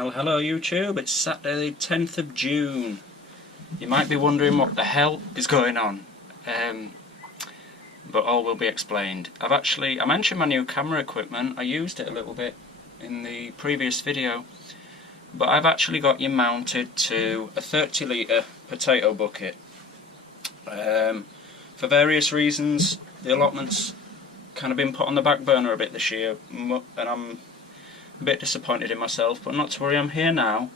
Well, hello YouTube, it's Saturday the 10th of June. You might be wondering what the hell is going on, but all will be explained. I mentioned my new camera equipment. I used it a little bit in the previous video, but I've actually got you mounted to a 30 litre potato bucket. For various reasons, the allotment's kind of been put on the back burner a bit this year, and I'm a bit disappointed in myself, but not to worry, I'm here now,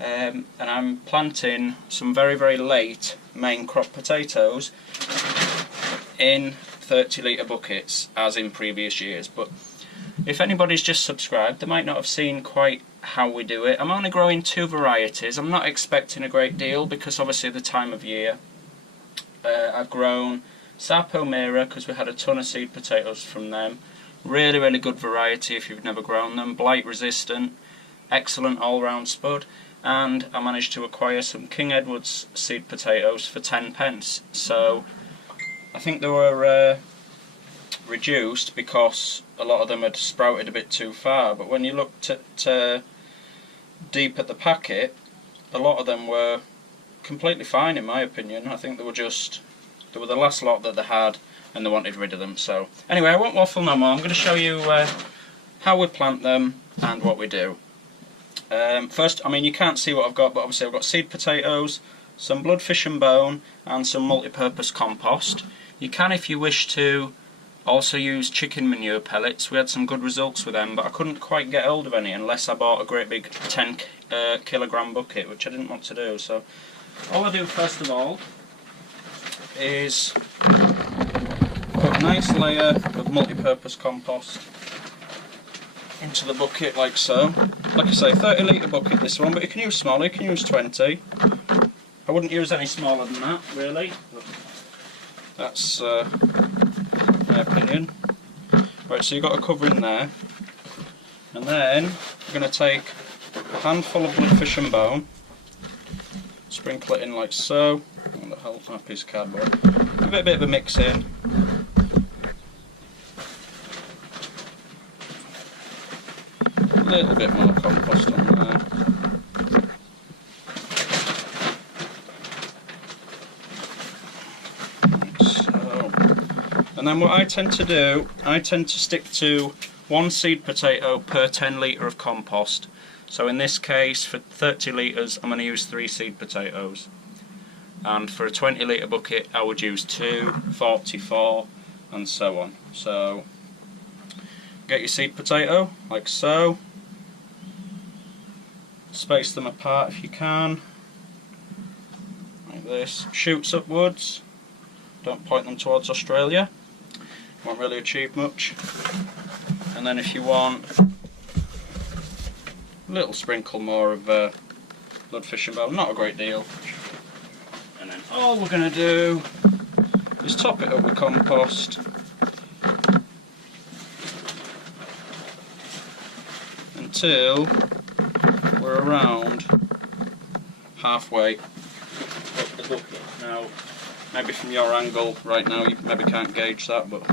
and I'm planting some very, very late main crop potatoes in 30 litre buckets, as in previous years. But if anybody's just subscribed, they might not have seen quite how we do it. I'm only growing 2 varieties. I'm not expecting a great deal because obviously the time of year. I've grown Sapo Mira because we had a ton of seed potatoes from them. Really, really good variety if you've never grown them. Blight resistant, excellent all-round spud. And I managed to acquire some King Edward's seed potatoes for 10p. So I think they were reduced because a lot of them had sprouted a bit too far. But when you looked at deep at the packet, a lot of them were completely fine in my opinion. I think they were the last lot that they had, and they wanted rid of them. So anyway, I won't waffle no more. I'm going to show you how we plant them and what we do. First, I mean, you can't see what I've got, but obviously I've got seed potatoes, some bloodfish and bone, and some multi-purpose compost. You can, if you wish to, also use chicken manure pellets. We had some good results with them, but I couldn't quite get hold of any unless I bought a great big 10 kilogram bucket, which I didn't want to do. So all I do first of all is put a nice layer of multi-purpose compost into the bucket like so. Like I say, 30 litre bucket this one, but you can use smaller, you can use 20. I wouldn't use any smaller than that, really. But that's my opinion. Right, so you've got a cover in there. And then we're going to take a handful of bloodfish and bone, sprinkle it in like so. Oh, the hell, my piece of cardboard. Give it a bit of a mix in. A little bit more compost on there. Like so. And then what I tend to do, I tend to stick to 1 seed potato per 10 litre of compost. So in this case, for 30 litres, I'm going to use 3 seed potatoes. And for a 20 litre bucket, I would use 2, 44, and so on. So, get your seed potato, like so. Space them apart if you can. Like this. Shoots upwards. Don't point them towards Australia. Won't really achieve much. And then if you want a little sprinkle more of bloodfish and bone, not a great deal. And then all we're going to do is top it up with compost until we're around halfway up the bucket. Now, maybe from your angle right now you maybe can't gauge that, but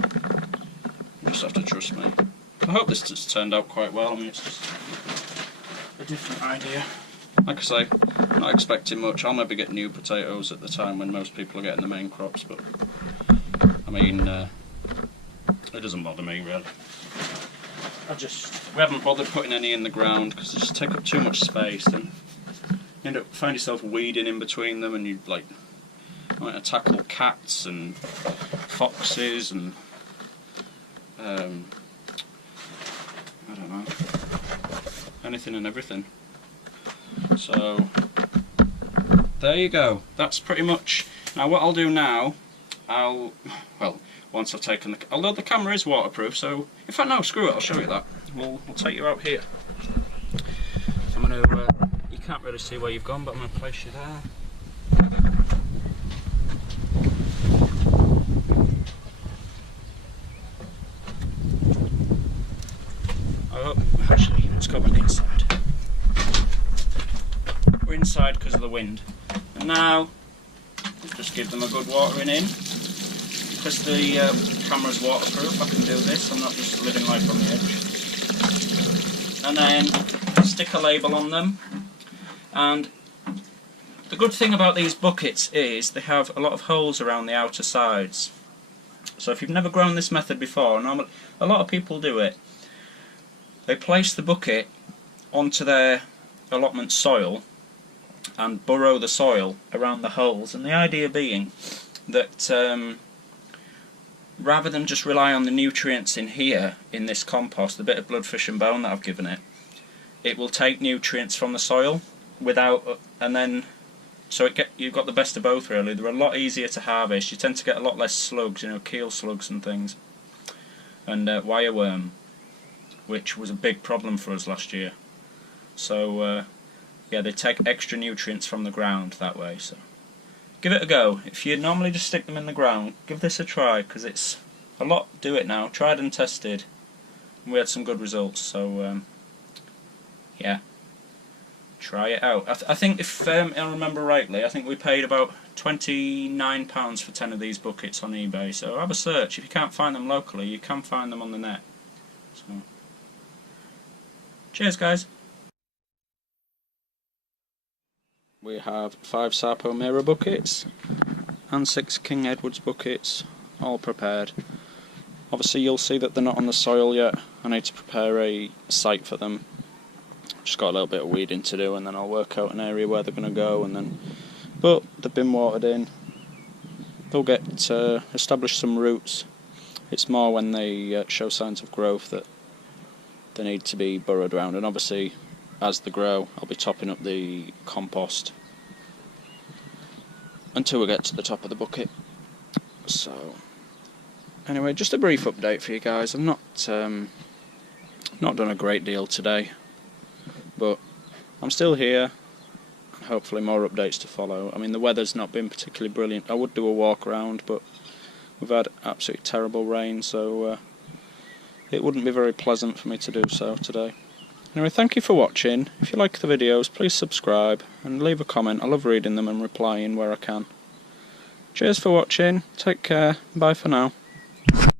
you just have to trust me. I hope this has turned out quite well. I mean, it's just a different idea. Like I say, I'm not expecting much. I'll maybe get new potatoes at the time when most people are getting the main crops, but I mean, it doesn't bother me really. We haven't bothered putting any in the ground because they just take up too much space, and you end up find yourself weeding in between them, and you like want to tackle cats and foxes and I don't know, anything and everything. So there you go. That's pretty much. Now what I'll do now, once I've taken although the camera is waterproof, so in fact no, screw it, I'll show you that. We'll take you out here. I'm going to, you can't really see where you've gone, but I'm going to place you there. Actually, let's go back inside. We're inside because of the wind. And now, just give them a good watering in. Because the camera's waterproof, I can do this. I'm not just living life on the edge. And then sticker label on them. And the good thing about these buckets is they have a lot of holes around the outer sides. So if you've never grown this method before, normally a lot of people do it. They place the bucket onto their allotment soil and burrow the soil around the holes, and the idea being that rather than just rely on the nutrients in here, in this compost, the bit of blood, fish and bone that I've given it, it will take nutrients from the soil without, and then so you've got the best of both really. They're a lot easier to harvest. You tend to get a lot less slugs, you know, keel slugs and things, and wireworm, which was a big problem for us last year. So yeah, they take extra nutrients from the ground that way. So give it a go. If you normally just stick them in the ground, give this a try, because it's a lot. Do it now. Tried and tested, and we had some good results. So yeah, try it out. I think if I remember rightly, I think we paid about £29 for 10 of these buckets on eBay. So have a search. If you can't find them locally, you can find them on the net. So cheers, guys. We have 5 Sarpo Mira buckets and 6 King Edwards buckets, all prepared. Obviously you'll see that they're not on the soil yet. I need to prepare a site for them. Just got a little bit of weeding to do, and then I'll work out an area where they're going to go. And then, but they've been watered in. They'll get establish some roots. It's more when they show signs of growth that they need to be burrowed around, and obviously as they grow I'll be topping up the compost until we get to the top of the bucket. So anyway, just a brief update for you guys. I've not done a great deal today, but I'm still here. Hopefully more updates to follow. I mean, the weather's not been particularly brilliant. I would do a walk around, but we've had absolutely terrible rain, so it wouldn't be very pleasant for me to do so today. Anyway, thank you for watching. If you like the videos, please subscribe and leave a comment. I love reading them and replying where I can. Cheers for watching. Take care. Bye for now.